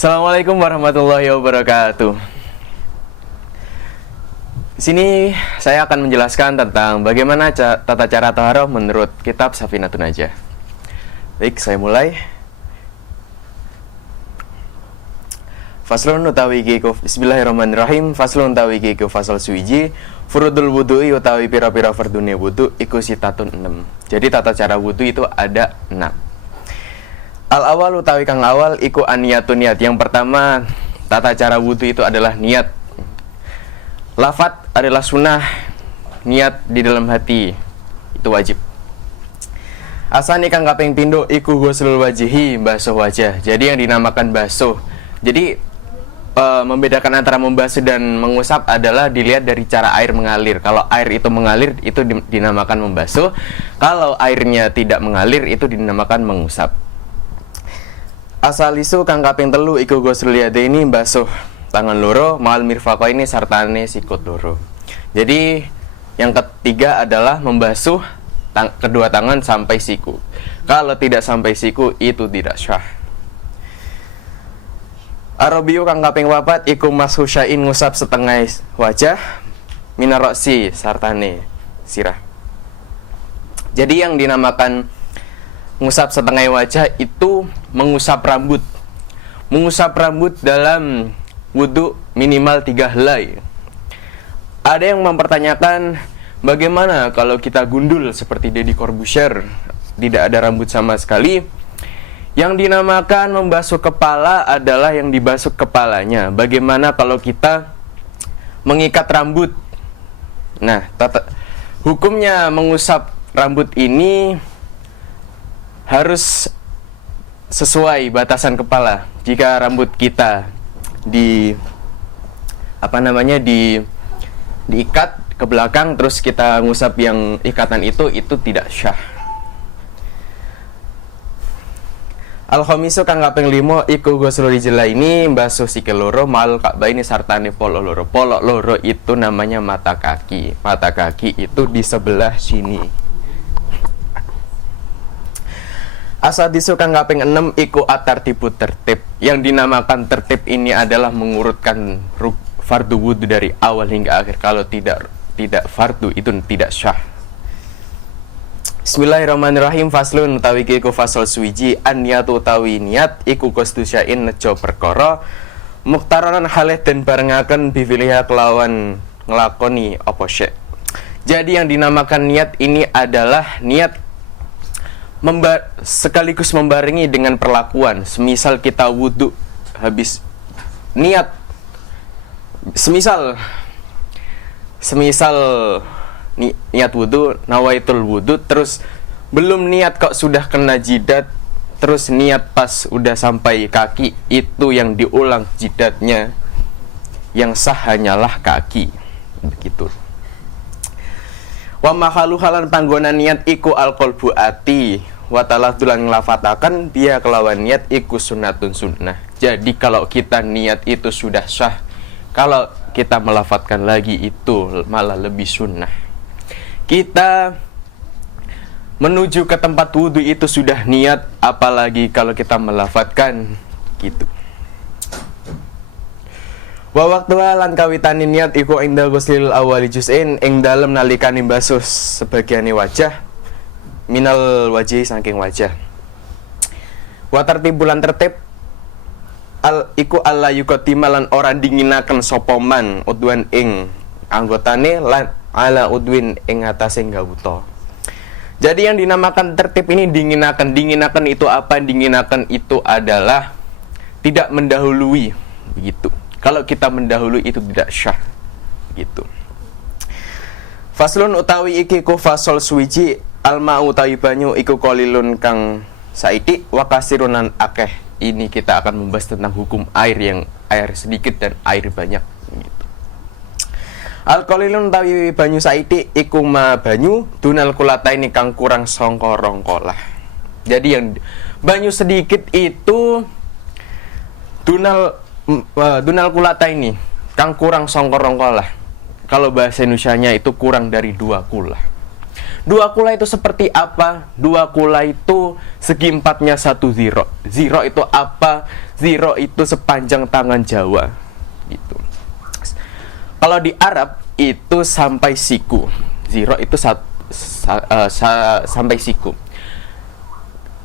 Assalamualaikum warahmatullahi wabarakatuh. Di sini saya akan menjelaskan tentang bagaimana tata cara taharah menurut kitab Safinatun Najah. Baik, saya mulai. Faslun utawi iku Bismillahirrahmanirrahim. Faslun utawi iku fasal suwiji. Furudul wudu'i utawi pira-pira fardune wudu iku sitatun 6. Jadi tata cara wudu itu ada 6. Al awal utawi kang awal iku aniyatun niat. Yang pertama, tata cara wudu itu adalah niat. Lafat adalah sunnah, niat di dalam hati itu wajib. Asani kang kaping pindho iku ghuslul wajihi, basuh wajah. Jadi yang dinamakan basuh. Jadi membedakan antara membasuh dan mengusap adalah dilihat dari cara air mengalir. Kalau air itu mengalir itu dinamakan membasuh. Kalau airnya tidak mengalir itu dinamakan mengusap. Asalisu kang kaping telu iku ghuslul yadaini, basuh tangan loro mal mirfaqaini sartane sikut loro. Jadi yang ketiga adalah membasuh kedua tangan sampai siku. Kalau tidak sampai siku itu tidak syah. Arabiyu kang kaping papat iku mashu syai'in, ngusap setengah wajah minaroksi sartane sirah. Jadi yang dinamakan ngusap setengah wajah itu mengusap rambut. Mengusap rambut dalam wudu minimal 3 helai. Ada yang mempertanyakan bagaimana kalau kita gundul seperti Deddy Corbuzier, tidak ada rambut sama sekali. Yang dinamakan membasuh kepala adalah yang dibasuh kepalanya. Bagaimana kalau kita mengikat rambut? Nah, hukumnya mengusap rambut ini harus sesuai batasan kepala. Jika rambut kita diikat ke belakang terus kita ngusap yang ikatan itu tidak syah. Al-khamisu kang kaping 5 iku ghuslul rijlaini, basuh sikil loro mal ka'baini sartane polo loro. Polo loro itu namanya mata kaki. Mata kaki itu di sebelah sini. Asadisu kang kaping 6 iku at-tartibu, tertib. Yang dinamakan tertib ini adalah mengurutkan fardu wudu dari awal hingga akhir. Kalau tidak fardu itu tidak syah. Bismillahirrahmanirrahim. Faslun utawi iku fasal suwiji, an-niyatu utawi niat iku qasdu syai'in, nejo perkara muktaranan halih den barengaken bifiliha kelawan nglakoni apa syai'. Jadi yang dinamakan niat ini adalah niat sekaligus membarengi dengan perlakuan. Semisal kita wudu habis niat, semisal niat wudu, nawaitul wudu, terus belum niat kok sudah kena jidat, terus niat pas udah sampai kaki, itu yang diulang jidatnya. Yang sah hanyalah kaki. Begitu. Wa mahalu halan panggonan niat iku alqalbu ati, wa taladzulan nglafataken biya kelawan niat iku sunnatun sunnah. Jadi kalau kita niat itu sudah sah, kalau kita melafatkan lagi itu malah lebih sunnah. Kita menuju ke tempat wudu itu sudah niat, apalagi kalau kita melafatkan gitu. Wa waqtu lan kawitane niat iku ing dalem ghuslil awali juz'in, ing dalem nalikane basuh sebagiane wajah minal wajhi saking wajah. Wa tartibulan tertib iku alla yuqaddima lan ora dinginaken sapa man udwan ing anggotane lan ala udwin ing atase gawuta. Jadi yang dinamakan tertib ini dinginaken. Dinginaken itu apa? Dinginaken itu adalah tidak mendahului, begitu. Kalau kita mendahului itu tidak syah, gitu. Faslun utawi iki ku fasal suwiji, alma'u utawi banyu iku qalilun kang saithik wa kasirunan akeh. Ini kita akan membahas tentang hukum air, yang air sedikit dan air banyak, gitu. Al-qalilun utawi banyu saithik iku ma banyu dunal kulataini kang kurang sangka rongkolah. Jadi yang banyu sedikit itu dunal kulata ini kang kurang songkor rongkolah. Kalau bahasa Indonesianya itu kurang dari 2 kula. 2 Dua kula itu seperti apa? Dua kula itu segi empatnya satu ziro. Ziro itu apa? Ziro itu sepanjang tangan Jawa gitu. Kalau di Arab itu sampai siku. Ziro itu sampai siku.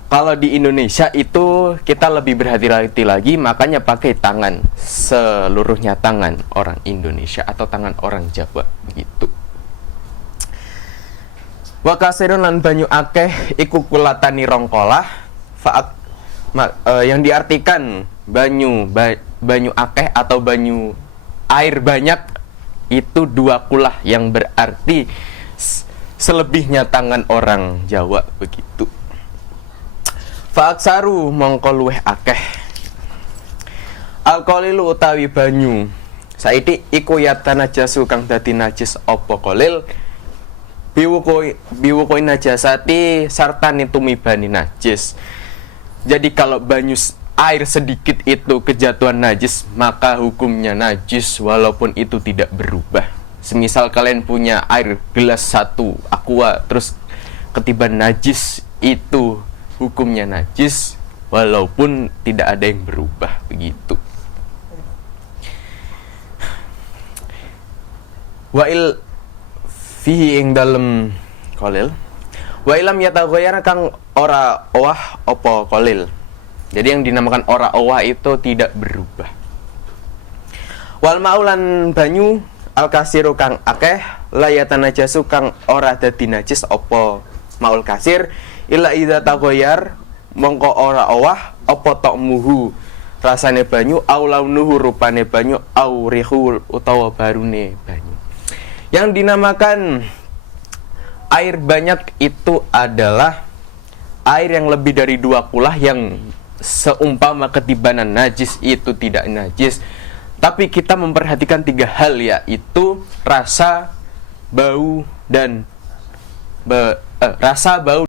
Kalau di Indonesia itu kita lebih berhati-hati lagi, makanya pakai tangan, seluruhnya tangan orang Indonesia atau tangan orang Jawa begitu. Wa kasirun lan banyu akeh iku kulatani rongkolah yang diartikan banyu akeh atau banyu air banyak itu dua kulah yang berarti selebihnya tangan orang Jawa begitu. Fa'aksaru mongko luweh akeh alkolilu utawi banyu saiki iku yatanajasu kang dadi najis apa kolil biwukoi najasati sarta nitumibani najis. Jadi kalau banyu air sedikit itu kejatuhan najis, maka hukumnya najis walaupun itu tidak berubah. Semisal kalian punya air gelas 1 aqua terus ketiban najis, itu hukumnya najis walaupun tidak ada yang berubah begitu. Wa'il fihi ing dalem kolil wa ilam yataghayyar kang ora owah apa kolil. Jadi yang dinamakan ora owah itu tidak berubah. Wal maulan banyu al kasiru kang akeh la yatanajasu kang ora dadi najis apa maul kasir illa idza taghayyar mongko ora owah apa ta'muhu rasane banyu au launuhu rupane banyu au rihul utawa barune banyu. Yang dinamakan air banyak itu adalah air yang lebih dari 2 kulah yang seumpama ketibanan najis itu tidak najis. Tapi kita memperhatikan 3 hal, yaitu rasa, bau, dan rasa, bau